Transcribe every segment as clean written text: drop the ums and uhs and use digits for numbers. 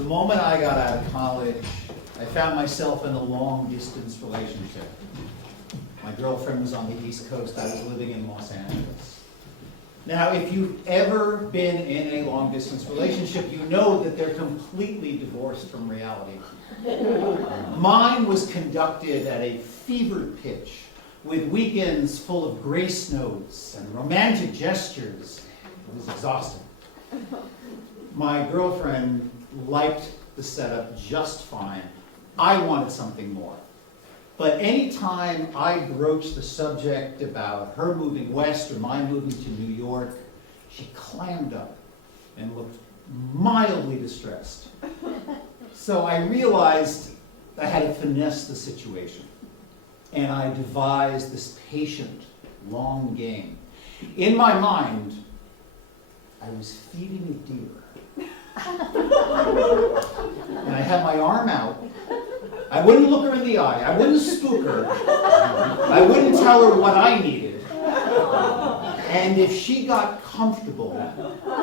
The moment I got out of college, I found myself in a long-distance relationship. My girlfriend was on the East Coast. I was living in Los Angeles. Now, if you've ever been in a long-distance relationship, you know that they're completely divorced from reality. Mine was conducted at a fevered pitch, with weekends full of grace notes and romantic gestures. It was exhausting. My girlfriend liked the setup just fine. I wanted something more. But anytime I broached the subject about her moving west or my moving to New York, she clammed up and looked mildly distressed. So I realized I had to finesse the situation. And I devised this patient, long game. In my mind, I was feeding a deer. And I had my arm out. I wouldn't look her in the eye. I wouldn't spook her. I wouldn't tell her what I needed. And if she got comfortable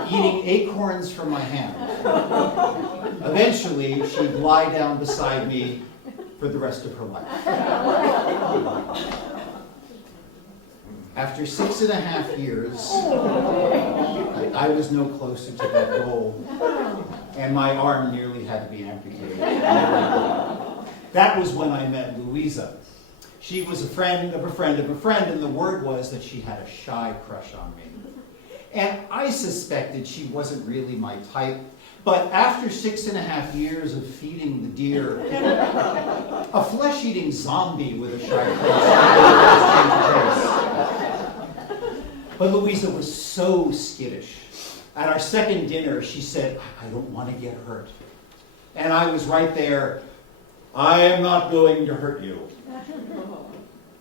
eating acorns from my hand, eventually she'd lie down beside me for the rest of her life. After 6.5 years, I was no closer to that goal, and my arm nearly had to be amputated. That was when I met Louisa. She was a friend of a friend of a friend, and the word was that she had a shy crush on me. And I suspected she wasn't really my type, but after 6.5 years of feeding the deer, a flesh-eating zombie with a shy crush. But Louisa was so skittish. At our second dinner, she said, "I don't want to get hurt." And I was right there, "I am not going to hurt you."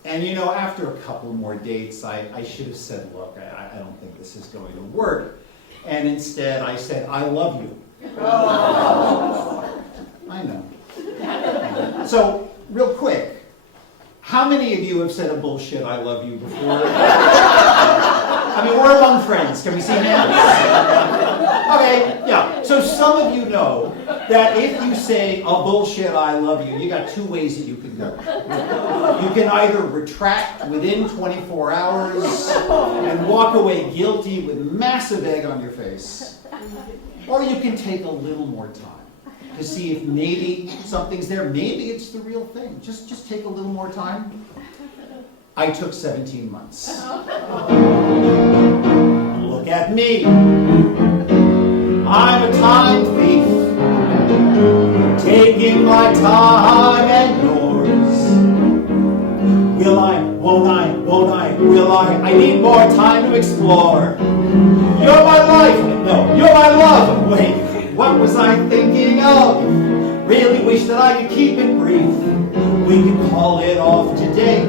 And you know, after a couple more dates, I should have said, "Look, I don't think this is going to work." And instead, I said, "I love you." I know. So, real quick, how many of you have said a bullshit "I love you" before? I mean, we're among friends. Can we see hands? Okay, yeah. So some of you know that if you say a bullshit "I love you," you got two ways that you can go. You can either retract within 24 hours and walk away guilty with massive egg on your face, or you can take a little more time to see if maybe something's there. Maybe it's the real thing. Just take a little more time. I took 17 months. Look at me. I'm a time thief, taking my time and yours. Will I, won't I, won't I, will I? I need more time to explore. You're my life. No, you're my love. Wait, what was I thinking of? Really wish that I could keep it brief. We could call it off today.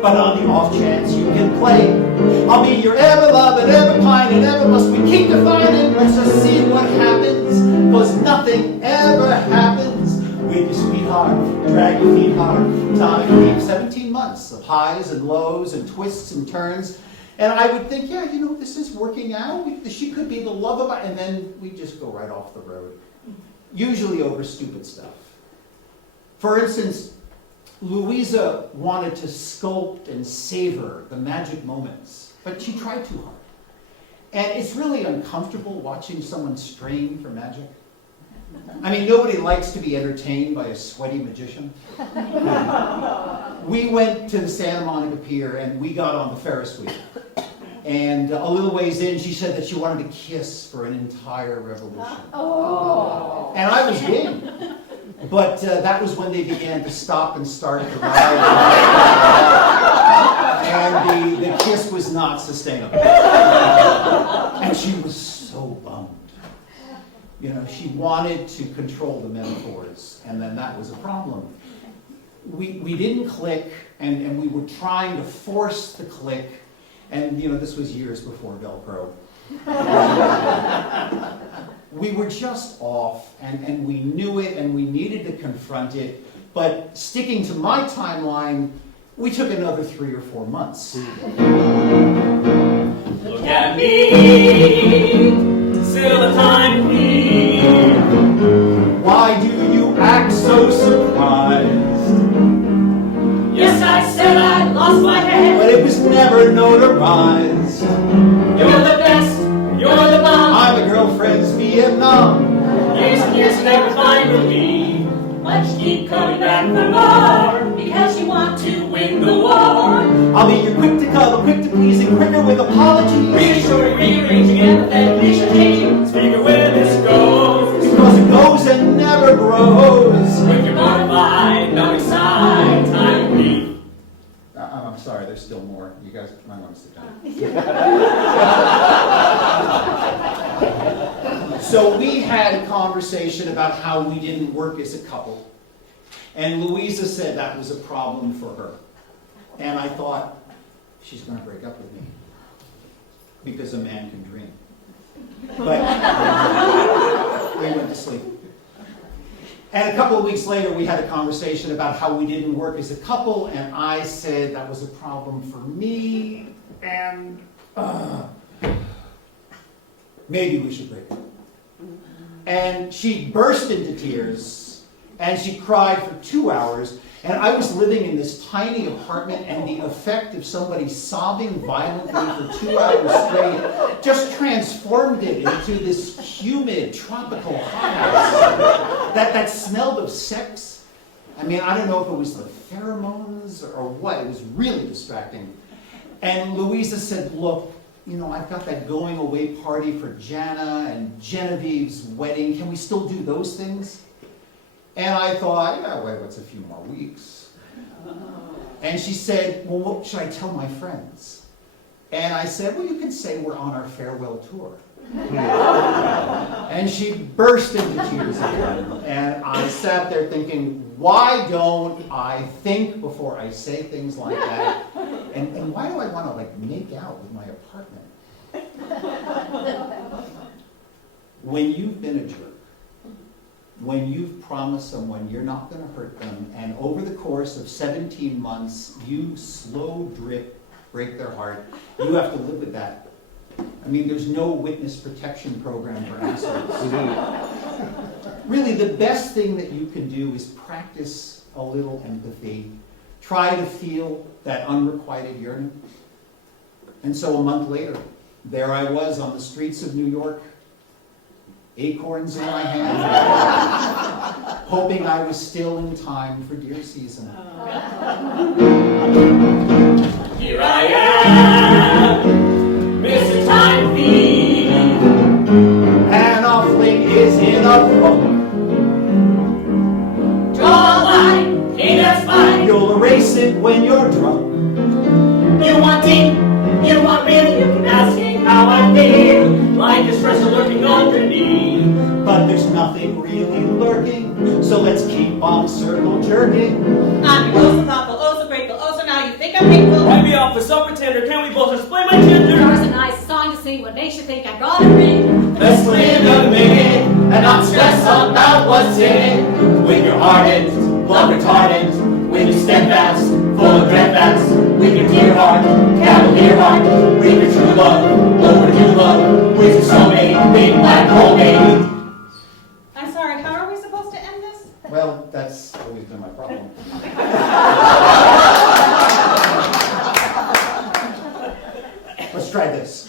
But on the off chance you can play, I'll be your ever love and ever pine and ever must we keep defining. Let's just see what happens, cause nothing ever happens with your sweetheart. Drag your feet hard, time 17 months of highs and lows and twists and turns. And I would think, yeah, you know, this is working out. She could be the love of my, and then we just go right off the road. Usually over stupid stuff. For instance, Louisa wanted to sculpt and savor the magic moments, but she tried too hard. And it's really uncomfortable watching someone strain for magic. I mean, nobody likes to be entertained by a sweaty magician. We went to the Santa Monica Pier and we got on the Ferris wheel. And a little ways in, she said that she wanted to kiss for an entire revolution. Oh. And I was game. But that was when they began to stop and start the ride. And the kiss was not sustainable. And she was so bummed. You know, she wanted to control the metaphors, and then that was a problem. We didn't click, and we were trying to force the click, and you know, this was years before Velcro. We were just off, and we knew it, and we needed to confront it, but sticking to my timeline, we took another 3 or 4 months. Look at me, still a time thief. mesmerized. You're the best, you're the bomb. I'm a girlfriend's Vietnam. Years and years never finally, but you keep coming back for more, because you want to win the war. I'll be your quick to cuddle, quick to please, and quicker with apologies. Reassuring, rearranging, empathetically changing. Speaking where this goes, Because it goes and never grows. with your modified, no inside, time beat. I'm sorry, there's still more. You guys might want to sit down. So we had a conversation about how we didn't work as a couple. And Louisa said that was a problem for her. And I thought, she's going to break up with me. Because a man can dream. But we went to sleep. And a couple of weeks later, we had a conversation about how we didn't work as a couple, and I said that was a problem for me, and maybe we should break up. And she burst into tears, and she cried for 2 hours, and I was living in this tiny apartment, and the effect of somebody sobbing violently for 2 hours straight just transformed it into this humid, tropical hothouse that smelled of sex. I mean, I don't know if it was the pheromones or what. It was really distracting. And Louisa said, look, you know, I've got that going away party for Jana and Genevieve's wedding. Can we still do those things? And I thought, yeah, wait, what's a few more weeks? And she said, well, what should I tell my friends? And I said, well, you can say we're on our farewell tour. And she burst into tears again. And I sat there thinking, why don't I think before I say things like that? And why do I want to, like, make out with my apartment? When you've been a jerk, when you've promised someone you're not going to hurt them, and over the course of 17 months, you slow drip break their heart, you have to live with that. I mean, there's no witness protection program for assholes. Really, the best thing that you can do is practice a little empathy. Try to feel that unrequited yearning. And so a month later, there I was on the streets of New York, acorns in my hand, hoping I was still in time for deer season. Here I am, Mr. Time Thief. An offling is in a funk. Draw a line, hey, that's fine. You'll erase it when you're drunk. You want deep, you want real, you can ask me how I feel. Like espresso lurking underneath. But there's nothing really lurking, so let's keep on circle jerking. I'm your oh so thoughtful, oh so grateful, oh so now you think I'm hateful. Write me off for so pretender, can we both explain my gender? Yours a nice song to sing, what makes you think I'd rather ring? Let's live a minute and not stress about what's in it. With your ardent, love retardant, with your steadfast, full of dreadfast, with your dear heart, cavalier heart, with your true love, overdue love, with your soulmate, big black hole baby. I'm sorry, how are we supposed to end this? Well, that's always been my problem. Let's try this.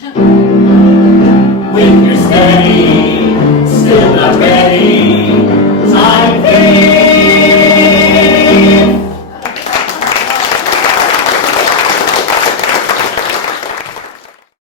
With your steady, still not ready.